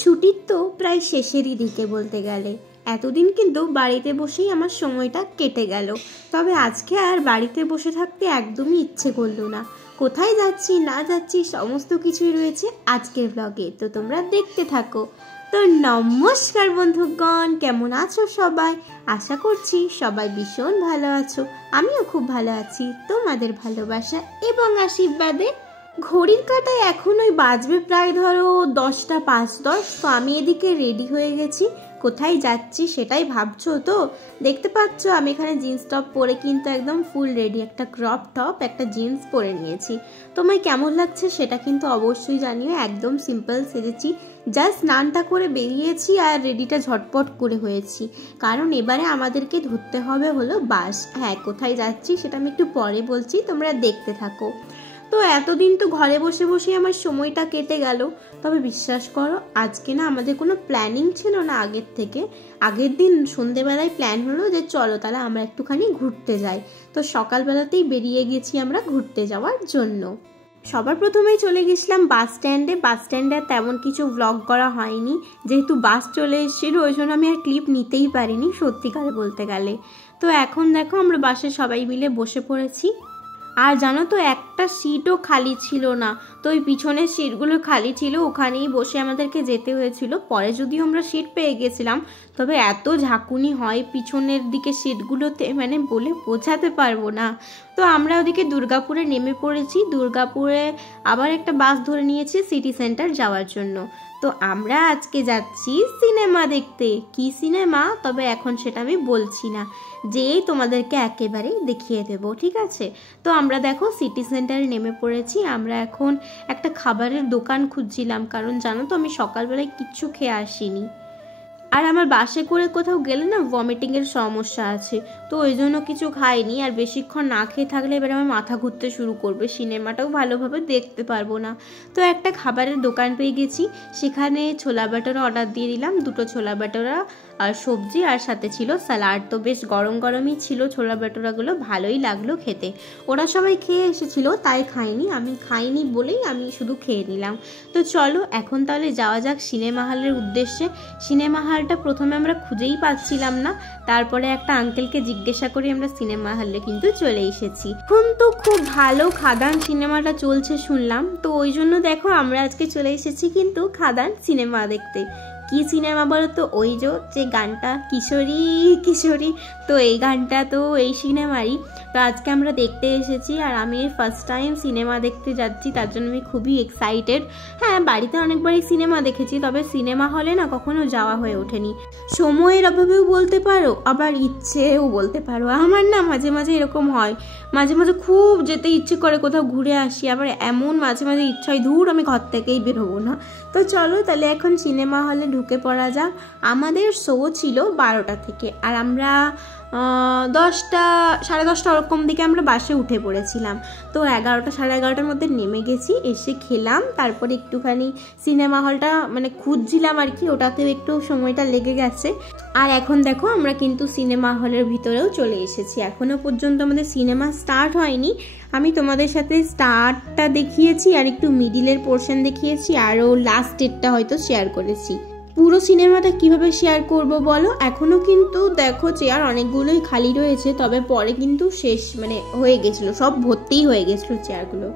ছুটির তো প্রায় শেষেরই দিকে বলতে গেলে। এতদিন কিন্তু বাড়িতে বসেই আমার সময়টা কেটে গেল, তবে আজকে আর বাড়িতে বসে থাকতে একদমই ইচ্ছে করলো না। কোথায় যাচ্ছি না যাচ্ছি সমস্ত কিছুই রয়েছে আজকের ব্লগে, তো তোমরা দেখতে থাকো। তো নমস্কার বন্ধুগণ, কেমন আছো সবাই? আশা করছি সবাই ভীষণ ভালো আছো। আমিও খুব ভালো আছি তোমাদের ভালোবাসা এবং আশীর্বাদে। ঘড়ির কাঁটায় এখন ওই বাজবে প্রায় ধরো 10টা 5-10। তো আমি এদিকে রেডি হয়ে গেছি। কোথায় যাচ্ছি সেটাই ভাবছো তো? দেখতে পাচ্ছ আমি এখানে জিন্স টপ পরে কিন্তু একদম ফুল রেডি, একটা ক্রপ টপ একটা জিন্স পরে নিয়েছি। তোমায় কেমন লাগছে সেটা কিন্তু অবশ্যই জানিও। একদম সিম্পল সেজেছি, জাস্ট স্নানটা করে বেরিয়েছি আর রেডিটা ঝটপট করে হয়েছি, কারণ এবারে আমাদেরকে ধরতে হবে হলো বাস। হ্যাঁ, কোথায় যাচ্ছি সেটা আমি একটু পরে বলছি, তোমরা দেখতে থাকো। তো এতদিন তো ঘরে বসে বসে আমার সময়টা কেটে গেল, তবে বিশ্বাস করো আজকে না আমাদের কোনো প্ল্যানিং ছিল না আগের থেকে। আগের দিন সন্ধেবেলায় প্ল্যান হলো যে চলো তাহলে আমরা একটুখানি ঘুরতে যাই। তো সকালবেলাতেই বেরিয়ে গেছি আমরা ঘুরতে যাওয়ার জন্য। সবার প্রথমেই চলে গেছিলাম বাস স্ট্যান্ডে। বাস স্ট্যান্ডে তেমন কিছু ব্লগ করা হয়নি, যেহেতু বাস চলে এসেছিল ওই জন্য আমি আর ক্লিপ নিতেই পারিনি সত্যিকারে বলতে গেলে। তো এখন দেখো আমরা বাসে সবাই মিলে বসে পড়েছি। আর জানো তো একটা সিটও খালি ছিল না, তো ওই পিছনের সিটগুলো খালি ছিল, ওখানেই বসে আমাদেরকে যেতে হয়েছিল। পরে যদিও আমরা সিট পেয়ে গেছিলাম, তবে এত ঝাঁকুনি হয় পিছনের দিকে সিটগুলোতে, মানে বলে বোঝাতে পারবো না। তো আমরা ওদিকে দুর্গাপুরে নেমে পড়েছি। দুর্গাপুরে আবার একটা বাস ধরে নিয়েছি সিটি সেন্টার যাওয়ার জন্য। তো আমরা আজকে যাচ্ছি সিনেমা দেখতে। কি সিনেমা তবে এখন সেটা আমি বলছি না, যেই তোমাদেরকে একেবারেই দেখিয়ে দেব, ঠিক আছে? তো আমরা দেখো সিটি সেন্টারে নেমে পড়েছি। আমরা এখন একটা খাবারের দোকান খুঁজছিলাম, কারণ জানো তো আমি সকালবেলায় কিচ্ছু খেয়ে আসিনি। আর আমার বাসে করে কোথাও গেলে না ভমিটিংয়ের সমস্যা আছে, তো ওই জন্য কিছু খাইনি। আর বেশিক্ষণ না খেয়ে থাকলে এবার আমার মাথা ঘুরতে শুরু করবে, সিনেমাটাও ভালোভাবে দেখতে পারবো না। তো একটা খাবারের দোকান পেয়ে গেছি, সেখানে ছোলা বাটোরা অর্ডার দিয়ে দিলাম, 2টো ছোলা বাটোরা আর সবজি, আর সাথে ছিল স্যালাড। তো বেশ গরম গরমই ছিল ছোলা বাটোরাগুলো, ভালোই লাগলো খেতে। ওরা সবাই খেয়ে এসেছিল তাই খাইনি, আমি খাইনি বলেই আমি শুধু খেয়ে নিলাম। তো চলো এখন তাহলে যাওয়া যাক সিনেমা হলের উদ্দেশ্যে। সিনেমা হলটা প্রথমে আমরা খুঁজেই পাচ্ছিলাম না, তারপরে একটা আঙ্কেলকে জিজ্ঞাসা করে আমরা সিনেমা হলে কিন্তু চলে এসেছি। এখন তো খুব ভালো খাদান সিনেমাটা চলছে শুনলাম, তো ওই জন্য দেখো আমরা আজকে চলে এসেছি কিন্তু খাদান সিনেমা দেখতে। কি সিনেমা বলো তো? ওই যে গানটা কিশোরী কিশোরী, তো এই গানটা তো এই সিনেমারই। তো আজকে আমরা দেখতে এসেছি, আর আমি ফার্স্ট টাইম সিনেমা দেখতে যাচ্ছি, তার জন্য আমি খুবই এক্সাইটেড। হ্যাঁ, বাড়িতে অনেকবারই সিনেমা দেখেছি, তবে সিনেমা হলে না কখনো যাওয়া হয়ে ওঠেনি। সময়ের অভাবেও বলতে পারো, আবার ইচ্ছেও বলতে পারো। আমার না মাঝে মাঝে এরকম হয়, মাঝে মাঝে খুব যেতে ইচ্ছে করে কোথাও ঘুরে আসি, আবার এমন মাঝে মাঝে ইচ্ছা হয় ধুর আমি ঘর থেকেই বেরোবো না। তো চলো তাহলে এখন সিনেমা হলে ঢুকে পড়া যাক। আমাদের শো ছিল 12টা থেকে, আর আমরা 10টা 10:30 ওরকম দিকে আমরা বাসে উঠে পড়েছিলাম। তো 11টা 11:30টার মধ্যে নেমে গেছি, এসে খেলাম, তারপরে একটুখানি সিনেমা হলটা মানে খুঁজছিলাম আর কি, ওটাতেও একটু সময়টা লেগে গেছে। আর এখন দেখো আমরা কিন্তু সিনেমা হলের ভিতরেও চলে এসেছি। এখনো পর্যন্ত আমাদের সিনেমা স্টার্ট হয়নি, আমি তোমাদের সাথে স্টার্টটা দেখিয়েছি আর একটু মিডিলের পোর্শন দেখিয়েছি, আরও লাস্ট ডেটটা হয়তো শেয়ার করেছি। পুরো সিনেমাটা কিভাবে শেয়ার করব বলো? এখনো কিন্তু দেখো চেয়ার অনেকগুলোই খালি রয়েছে, তবে পরে কিন্তু শেষ মানে হয়ে গেছিলো, সব ভর্তিই হয়ে গেছিলো চেয়ারগুলো।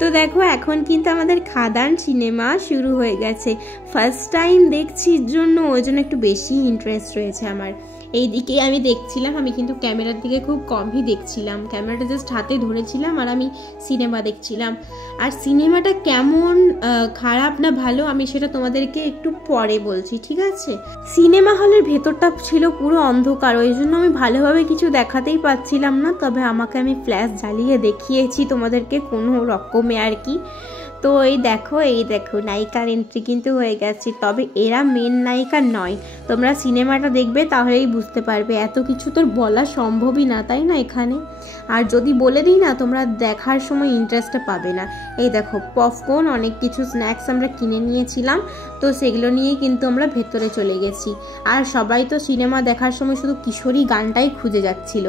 তো দেখো এখন কিন্তু আমাদের খাদান সিনেমা শুরু হয়ে গেছে। ফার্স্ট টাইম দেখছি জন্য ওই জন্য একটু বেশি ইন্টারেস্ট রয়েছে আমার। এই দিকে আমি দেখছিলাম, আমি কিন্তু ক্যামেরার দিকে খুব কমই দেখছিলাম, ক্যামেরাটা জাস্ট হাতে ধরেছিলাম আর আমি সিনেমা দেখছিলাম। আর সিনেমাটা কেমন খারাপ না ভালো আমি সেটা তোমাদেরকে একটু পরে বলছি, ঠিক আছে? সিনেমা হলের ভেতরটা ছিল পুরো অন্ধকার, ওই জন্য আমি ভালোভাবে কিছু দেখাতেই পাচ্ছিলাম না, তবে আমাকে আমি ফ্ল্যাশ জ্বালিয়ে দেখিয়েছি তোমাদেরকে কোনো রকমে আর কি। তো এই দেখো নায়িকার এন্ট্রি কিন্তু হয়ে গেছে, তবে এরা মেন নায়িকা নয়। তোমরা সিনেমাটা দেখবে তাহলেই বুঝতে পারবে, এত কিছু তোর বলা সম্ভবই না, তাই না এখানে? আর যদি বলে দিই না তোমরা দেখার সময় ইন্টারেস্টটা পাবে না। এই দেখো পপকর্ন, অনেক কিছু স্ন্যাক্স আমরা কিনে নিয়েছিলাম, তো সেগুলো নিয়েই কিন্তু আমরা ভেতরে চলে গেছি। আর সবাই তো সিনেমা দেখার সময় শুধু কিশোরী গানটাই খুঁজে যাচ্ছিল।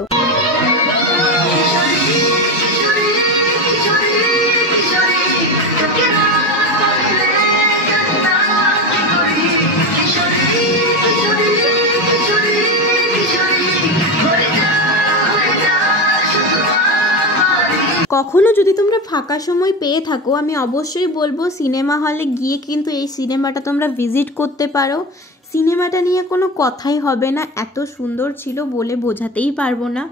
কখনো যদি তোমরা ফাঁকা সময় পেয়ে থাকো, আমি অবশ্যই বলবো সিনেমা হলে গিয়ে কিন্তু এই সিনেমাটা তোমরা ভিজিট করতে পারো। সিনেমাটা নিয়ে কোনো কথাই হবে না, এত সুন্দর ছিল বলে বোঝাতেই পারবো না।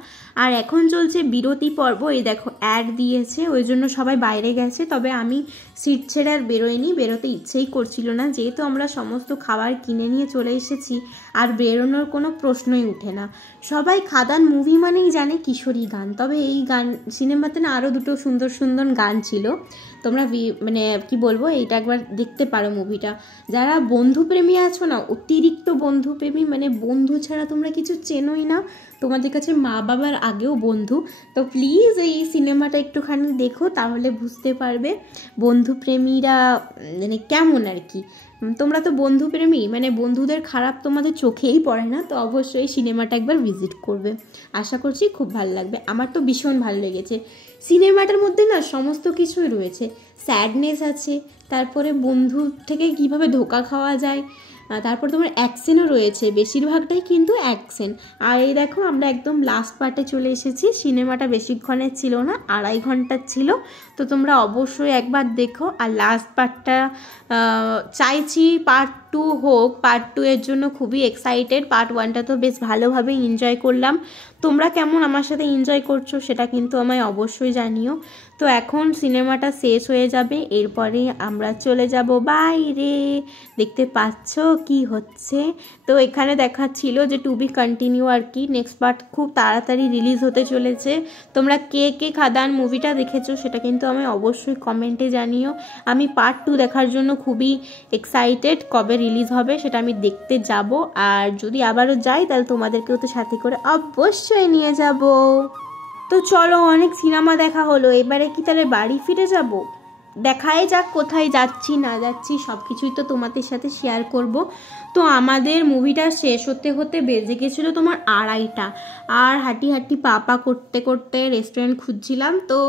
আর এখন চলছে বিরতি পর্ব, এই দেখো অ্যাড দিয়েছে, ওই জন্য সবাই বাইরে গেছে। তবে আমি সিট ছেড়ে আর বেরোইনি, বেরোতে ইচ্ছেই করছিল না, যেহেতু আমরা সমস্ত খাবার কিনে নিয়ে চলে এসেছি আর বেরোনোর কোনো প্রশ্নই উঠে না। সবাই খাদান মুভি মানেই জানে কিশোরী গান, তবে এই গান সিনেমাতে না আরও দুটো সুন্দর সুন্দর গান ছিল। তোমরা মানে কি বলবো, এইটা একবার দেখতে পারো মুভিটা। যারা বন্ধুপ্রেমী আছো না, অতিরিক্ত বন্ধুপ্রেমী, মানে বন্ধু ছাড়া তোমরা কিছু চেনোই না, তোমাদের কাছে মা বাবার আগেও বন্ধু, তো প্লিজ এই সিনেমাটা একটুখানি দেখো, তাহলে বুঝতে পারবে বন্ধুপ্রেমীরা মানে কেমন আর কি। তোমরা তো বন্ধুপ্রেমী, মানে বন্ধুদের খারাপ তোমাদের চোখেই পড়ে না, তো অবশ্যই সিনেমাটা একবার ভিজিট করবে। আশা করছি খুব ভালো লাগবে, আমার তো ভীষণ ভালো লেগেছে। সিনেমাটার মধ্যে না সমস্ত কিছুই রয়েছে, স্যাডনেস আছে, তারপরে বন্ধু থেকে কিভাবে ধোকা খাওয়া যায়, তারপর তোমার অ্যাকশনও রয়েছে, বেশিরভাগটাই কিন্তু অ্যাকশন। আর এই দেখো আমরা একদম লাস্ট পার্টে চলে এসেছি। সিনেমাটা বেশিক্ষণের ছিল না, 2.5 ঘন্টার ছিল, তো তোমরা অবশ্যই একবার দেখো। আর লাস্ট পার্টটা চাইছি পার্ট 2 হোক, পার্ট 2 এর জন্য খুবই এক্সাইটেড। পার্ট 1টা তো বেশ ভালোভাবে এনজয় করলাম, তোমরা কেমন আমার সাথে এনজয় করছো সেটা কিন্তু আমায় অবশ্যই জানিও। তো এখন সিনেমাটা শেষ হয়ে যাবে, এরপরে আমরা চলে যাব বাইরে। দেখতে পাচ্ছ কি হচ্ছে, তো এখানে দেখাচ্ছিল যে টু বি কন্টিনিউ আর কি, নেক্সট পার্ট খুব তাড়াতাড়ি রিলিজ হতে চলেছে। তোমরা কে কে খাদান মুভিটা দেখেছো সেটা কিন্তু আমায় অবশ্যই কমেন্টে জানিও। আমি পার্ট 2 দেখার জন্য খুবই এক্সাইটেড, কবে রিলিজ হবে সেটা আমি দেখতে যাব। আর যদি আবারও যাই তাহলে তোমাদেরকেও তো সাথে করে অবশ্যই নিয়ে যাব। তো চলো, অনেক সিনেমা দেখা হলো, এবারে কি তাহলে বাড়ি ফিরে যাব? দেখাই যাক কোথায় যাচ্ছি না যাচ্ছি, সব কিছুই তো তোমাদের সাথে শেয়ার করব। তো আমাদের মুভিটা শেষ হতে হতে বেজে গেছিলো তোমার 2:30, আর হাঁটি হাঁটি পা করতে করতে রেস্টুরেন্ট খুঁজছিলাম, তো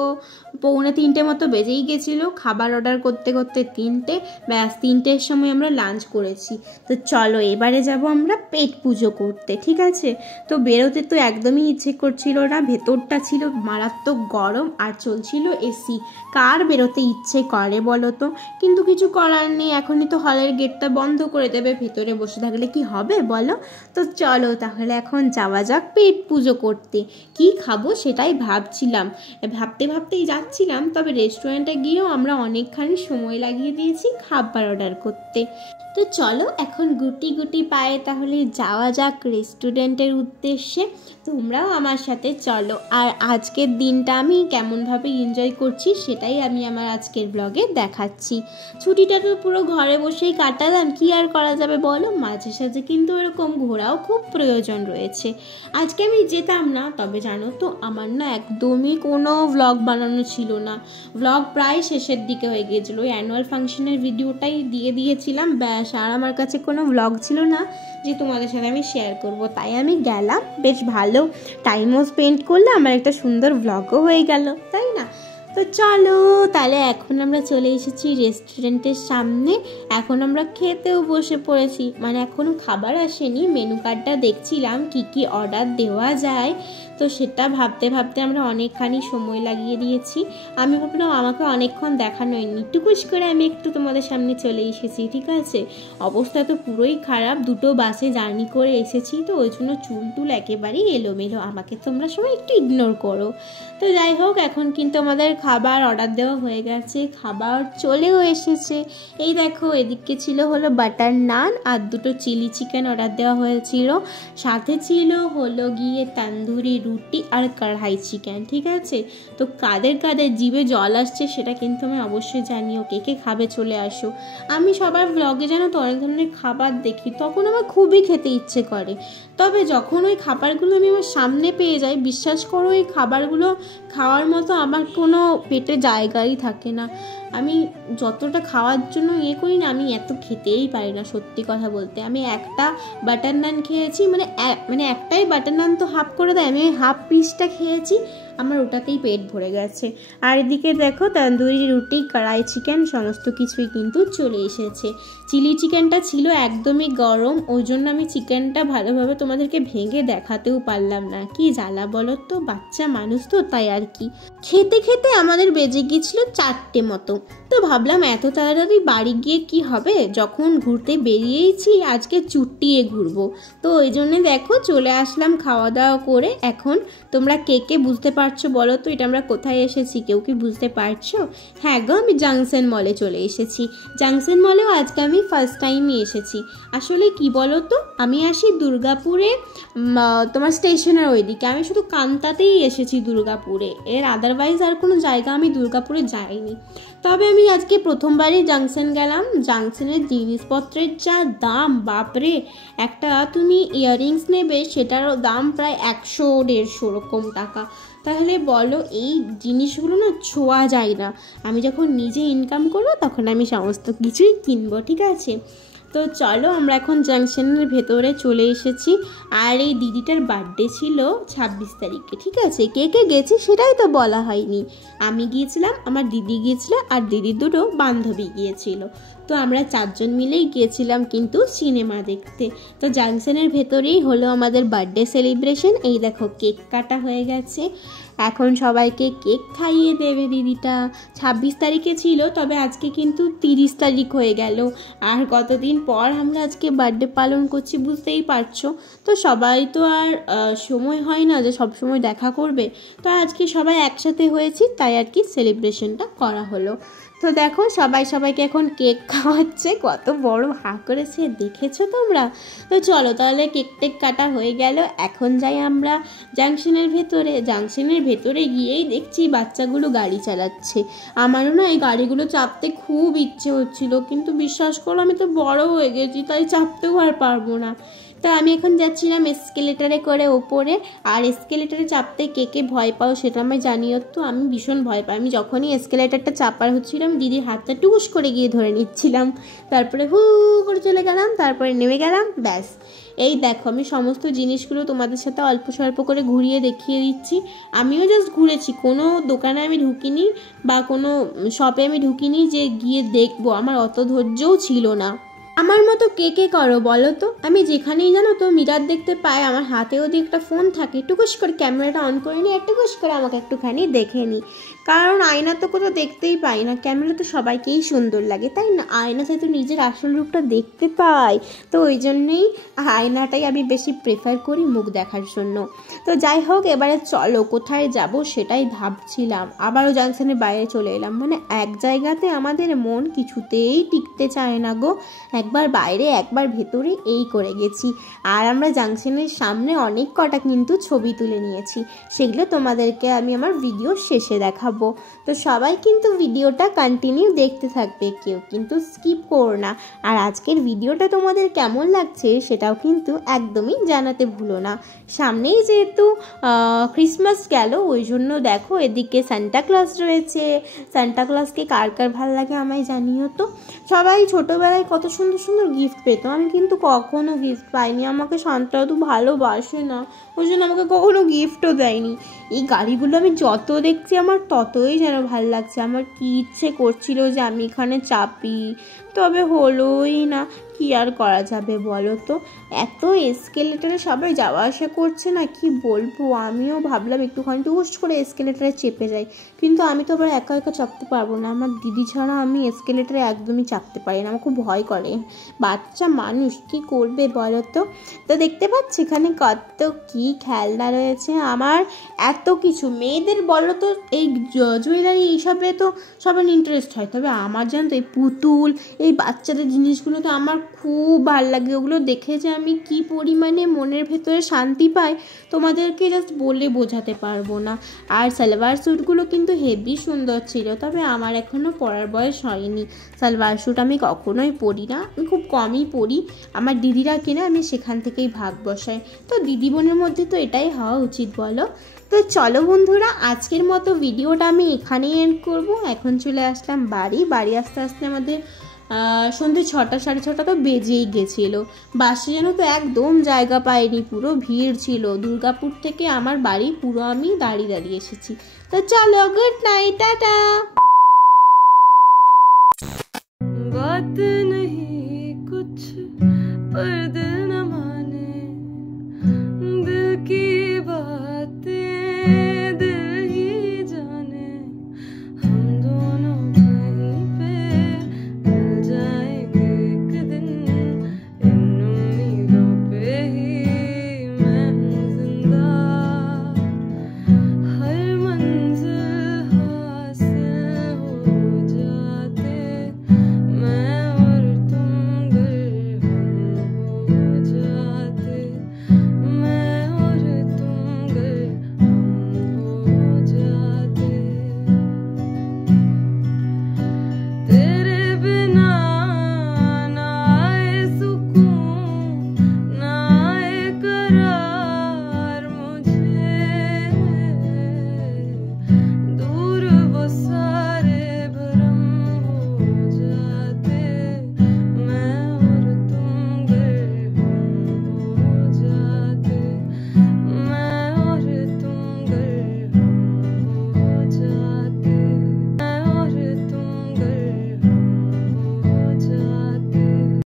2:45 মতো বেজেই গেছিলো। খাবার অর্ডার করতে করতে 3টে, ব্যাস 3টের সময় আমরা লাঞ্চ করেছি। তো চলো এবারে যাব আমরা পেট পুজো করতে, ঠিক আছে? তো বেরোতে তো একদমই ইচ্ছে করছিল না, ভেতরটা ছিল মারাত্মক গরম আর চলছিল এসি, কার বেরোতে ইচ্ছে করে বলো তো? কিন্তু কিছু করার নেই, এখনই তো হলের গেটটা বন্ধ করে দেবে, ভেতরে বসে থাকলে কি হবে বলো? তো চলো তাহলে এখন যাওয়া যাক পেট পুজো করতে। কি খাবো সেটাই ভাবছিলাম, ভাবতে ভাবতেই যাচ্ছিলাম, তবে রেস্টুরেন্টে গিয়েও আমরা অনেকখানি সময় লাগিয়ে দিয়েছি খাবার অর্ডার করতে। তো চলো এখন গুটি গুটি পায়ে তাহলে যাওয়া যাক রেস্টুরেন্টের উদ্দেশ্যে, তোমরাও আমার সাথে চলো। আর আজকের দিনটা আমি কেমনভাবে এনজয় করছি সেটাই আমি আমার আজকের ব্লগে দেখাচ্ছি। ছুটিটা তো পুরো ঘরে বসেই কাটালাম, কি আর করা যাবে বলো? মাঝে সাঝে কিন্তু এরকম ঘোরাও খুব প্রয়োজন রয়েছে। আজকে আমি যেতাম না, তবে জানো তো আমার না একদমই কোনো ভ্লগ বানানো ছিল না, ভ্লগ প্রায় শেষের দিকে হয়ে গিয়েছিলো, ওই অ্যানুয়াল ফাংশনের ভিডিওটাই দিয়ে দিয়েছিলাম ব্যাস। আর আমার কাছে কোনো ভ্লগ ছিল না যে তোমাদের সাথে আমি শেয়ার করব, তাই আমি গেলাম, বেশ ভালো টাইমও স্পেন্ড করলাম, আমার একটা সুন্দর ভ্লগও হয়ে গেল, তাই না? তো চলো তাহলে এখন আমরা চলে এসেছি রেস্টুরেন্টের সামনে, এখন আমরা খেতেও বসে পড়েছি, মানে এখনও খাবার আসেনি, মেনু কার্ডটা দেখছিলাম কি কি অর্ডার দেওয়া যায়, তো সেটা ভাবতে ভাবতে আমরা অনেকখানি সময় লাগিয়ে দিয়েছি। আমি ভাবলাম আমাকে অনেকক্ষণ দেখানো হয়নি, টুকুস করে আমি একটু তোমাদের সামনে চলে এসেছি, ঠিক আছে? অবস্থা তো পুরোই খারাপ, 2টো বাসে জার্নি করে এসেছি, তো ওই জন্য চুল টুল একেবারেই এলোমেলো, আমাকে তোমরা সবাই একটু ইগনোর করো। তো যাই হোক, এখন কিন্তু আমাদের খাবার অর্ডার দেওয়া হয়ে গেছে, খাবার চলেও এসেছে। এই দেখো এদিকে ছিল হলো বাটার নান আর 2টো চিলি চিকেন অর্ডার দেওয়া হয়েছিল, সাথে ছিল হলো গিয়ে তন্দুরি রুটি আর কড়াই চিকেন, ঠিক আছে? তো কাদের কাদের জিভে জল আসছে সেটা কিন্তু আমি অবশ্যই জানিও, কে কে খাবে চলে আসো। আমি সবার ব্লগে জানো তো অনেক ধরনের খাবার দেখি, তখন আমার খুবই খেতে ইচ্ছে করে, তবে যখন ওই খাবারগুলো আমি আমার সামনে পেয়ে যাই, বিশ্বাস করো এই খাবারগুলো খাওয়ার মতো আমার কোনো পেটে জায়গাই থাকে না। আমি যতটা খাওয়ার জন্য করি না, আমি এত খেতেই পারি না, সত্যি কথা বলতে। আমি একটা বাটার নান খেয়েছি, মানে একটাই বাটার নান তো হাফ করে দেয়, আমি ওই হাফ পিসটা খেয়েছি, আমার ওটাতেই পেট ভরে গেছে। আর এদিকে দেখো তন্দুরি রুটি, কড়াই চিকেন সমস্ত কিছুই কিন্তু চলে এসেছে। চিলি চিকেনটা ছিল একদমই গরম, ওই জন্য আমি চিকেনটা ভালোভাবে তোমাদেরকে ভেঙে দেখাতেও পারলাম না। কি জ্বালা বলো তো, বাচ্চা মানুষ তো, তাই আর কি। খেতে খেতে আমাদের বেজে গিয়েছিল 4টে মতো। তো ভাবলাম এত তাড়াতাড়ি বাড়ি গিয়ে কি হবে, যখন ঘুরতে বেরিয়েছি আজকে চুটিয়ে ঘুরবো। তো ওই জন্যে দেখো চলে আসলাম খাওয়া দাওয়া করে। এখন তোমরা কে কে বুঝতে পারছো বলো তো এটা আমরা কোথায় এসেছি? কেউ কি বুঝতে পারছো? হ্যাঁ গো, আমি জাংশন মলে চলে এসেছি। জাংশন মলেও আজকে আমি ফার্স্ট টাইমই এসেছি। আসলে কি বলো তো, আমি আসি দুর্গাপুরে তোমার স্টেশনের ওইদিকে। আমি শুধু কান্তাতেই এসেছি দুর্গাপুরে, এর আদারওয়াইজ আর কোনো জায়গা আমি দুর্গাপুরে যাইনি। তবে আমি আজকে প্রথমবারই জাংশন গেলাম। জাংশনের জিনিসপত্রের যা দাম, বাপরে! একটা তুমি ইয়াররিংস নেবে সেটারও দাম প্রায় 100-150 রকম টাকা। তাহলে বলো এই জিনিসগুলো না ছোঁয়া যায় না। আমি যখন নিজে ইনকাম করবো তখন আমি সমস্ত কিছুই কিনবো, ঠিক আছে? তো চলো আমরা এখন জাংশনের ভেতরে চলে এসেছি। আর এই দিদিটার বার্থডে ছিল 26 তারিখে, ঠিক আছে? কে কে গেছি সেটাই তো বলা হয়নি। আমি গিয়েছিলাম, আমার দিদি গিয়েছিল, আর দিদির দুটো বান্ধবী গিয়েছিল। তো আমরা 4জন মিলেই গিয়েছিলাম কিন্তু সিনেমা দেখতে। তো জাংশনের ভেতরেই হলো আমাদের বার্থডে সেলিব্রেশন। এই দেখো কেক কাটা হয়ে গেছে, এখন সবাইকে কেক খাইয়ে দেবে দিদিটা। 26 তারিখে ছিল, তবে আজকে কিন্তু 30 তারিখ হয়ে গেল। আর কতদিন পর আমরা আজকে বার্থডে পালন করছি বুঝতেই পারছো। তো সবাই তো আর সময় হয় না যে সব সময় দেখা করবে। তো আজকে সবাই একসাথে হয়েছি, তাই আর কি সেলিব্রেশনটা করা হলো। তো দেখো সবাই সবাইকে এখন কেক খাওয়াচ্ছে, কত বড় হাঁ করেছে দেখেছো তোমরা? তো চলো তাহলে কেক টেক কাটা হয়ে গেল, এখন যাই আমরা জাংশনের ভেতরে। জাংশনের ভেতরে গিয়েই দেখছি বাচ্চাগুলো গাড়ি চালাচ্ছে। আমারও না এই গাড়িগুলো চাপতে খুব ইচ্ছে হচ্ছিল, কিন্তু বিশ্বাস করো আমি তো বড় হয়ে গেছি, তাই চাপতেও আর পারবো না। তো আমি এখন যাচ্ছিলাম এসকেলেটারে করে ওপরে। আর এসকেলেটারে চাপতে কে কে ভয় পাও সেটা আমি জানিও তো। আমি ভীষণ ভয় পাই। আমি যখনই এসকেলেটারটা চাপার হচ্ছিলাম দিদির হাতটা টুকুস করে গিয়ে ধরে নিচ্ছিলাম, তারপরে হু করে চলে গেলাম, তারপরে নেমে গেলাম, ব্যাস। এই দেখো আমি সমস্ত জিনিসগুলো তোমাদের সাথে অল্প স্বল্প করে ঘুরিয়ে দেখিয়ে দিচ্ছি। আমিও জাস্ট ঘুরেছি, কোনো দোকানে আমি ঢুকিনি বা কোনো শপে আমি ঢুকিনি যে গিয়ে দেখবো। আমার অত ধৈর্যও ছিল না। আমার মতো কে কে করো বলো তো? আমি যেখানেই জানো তো মিরার দেখতে পাই, আমার হাতেও যদি একটা ফোন থাকে টুকুস করে ক্যামেরাটা অন করে নিই, টুকুস করে আমাকে একটুখানি দেখে নিই। কারণ আয়না তো কোথাও দেখতেই পাই না, ক্যামেরা তো সবাইকেই সুন্দর লাগে তাই না? আয়না থেকে নিজের আসল রূপটা দেখতে পাই, তো ওই জন্যেই আয়নাটাই আমি বেশি প্রেফার করি মুখ দেখার জন্য। তো যাই হোক, এবারে চলো কোথায় যাব সেটাই ভাবছিলাম। আবারও জাংশনের বাইরে চলে এলাম, মানে এক জায়গাতে আমাদের মন কিছুতেই টিকতে চায় না গো। একবার বাইরে একবার ভেতরে এই করে গেছি। আর আমরা জাংশনের সামনে অনেক কটা কিন্তু ছবি তুলে নিয়েছি, সেগুলো তোমাদেরকে আমি আমার ভিডিও শেষে দেখাবো। তো সবাই কিন্তু ভিডিওটা কন্টিনিউ দেখতে থাকবে, কেউ কিন্তু স্কিপ করো না। আর আজকের ভিডিওটা তোমাদের কেমন লাগছে সেটাও কিন্তু একদমই জানাতে ভুলো না। সামনেই যেহেতু ক্রিসমাস গেল, ওই জন্য দেখো এদিকে সান্টা ক্লজ রয়েছে। সান্টা ক্লজকে কার কার ভালো লাগে আমায় জানিও তো। সবাই ছোটোবেলায় কত সুন্দর সুন্দর গিফট পেত, আমি কিন্তু কখনো গিফট পাইনি। আমাকে সান্টা তো ভালোবাসে না, ওই জন্য আমাকে কখনো গিফটও দেয়নি। এই গাড়িগুলো আমি যত দেখছি আমার ততই যেন ভালো লাগছে। আমার কি ইচ্ছে করছিল যে আমি এখানে চাপি, তবে হলোই না। কি আর করা যাবে বলো তো? এত এসকেলেটারে সবাই যাওয়া আসা করছে না, কি বলবো। আমিও ভাবলাম একটুখানি টুস করে এসকেলেটারে চেপে যাই, কিন্তু আমি তো আবার একা একা চাপতে পারবো না। আমার দিদি ছাড়া আমি এসকেলেটারে একদমই চাপতে পারি না, আমার খুব ভয় করে। বাচ্চা মানুষ কি করবে বলো তো? তো দেখতে পাচ্ছি এখানে কত কি খেলনা রয়েছে। আমার এত কিছু, মেয়েদের বলো তো এই জুয়েলারি এইসবে তো সবার ইন্টারেস্ট হয়, তবে আমার জানো তো এই পুতুল, এই বাচ্চাদের জিনিসগুলো তো আমার খুব ভালো লাগে। ওগুলো দেখে যে আমি কি পরিমাণে মনের ভেতরে শান্তি পাই তোমাদেরকে জাস্ট বলে বোঝাতে পারবো না। আর সালোয়ার স্যুটগুলো কিন্তু হেভি সুন্দর ছিল, তবে আমার এখনও পরার বয়স হয়নি। সালোয়ার স্যুট আমি কখনোই পরি না, আমি খুব কমই পরি। আমার দিদিরা কিনে আমি সেখান থেকেই ভাগ বসাই। তো দিদি বোনের মধ্যে তো এটাই হওয়া উচিত বলো। তো চলো বন্ধুরা, আজকের মতো ভিডিওটা আমি এখানেই এন্ড করব। এখন চলে আসলাম বাড়ি। বাড়ি আসতে আসতে আমাদের সন্ধ্যে 6টা সাড়ে 6টা তো বেজেই গেছিলো। বাসে যেন তো একদম জায়গা পাইনি, পুরো ভিড় ছিল। দুর্গাপুর থেকে আমার বাড়ি পুরো আমি দাঁড়িয়ে দাঁড়িয়ে এসেছি। তো চলো, গুড নাইট, টাটা। बात नहीं कुछ पर्दे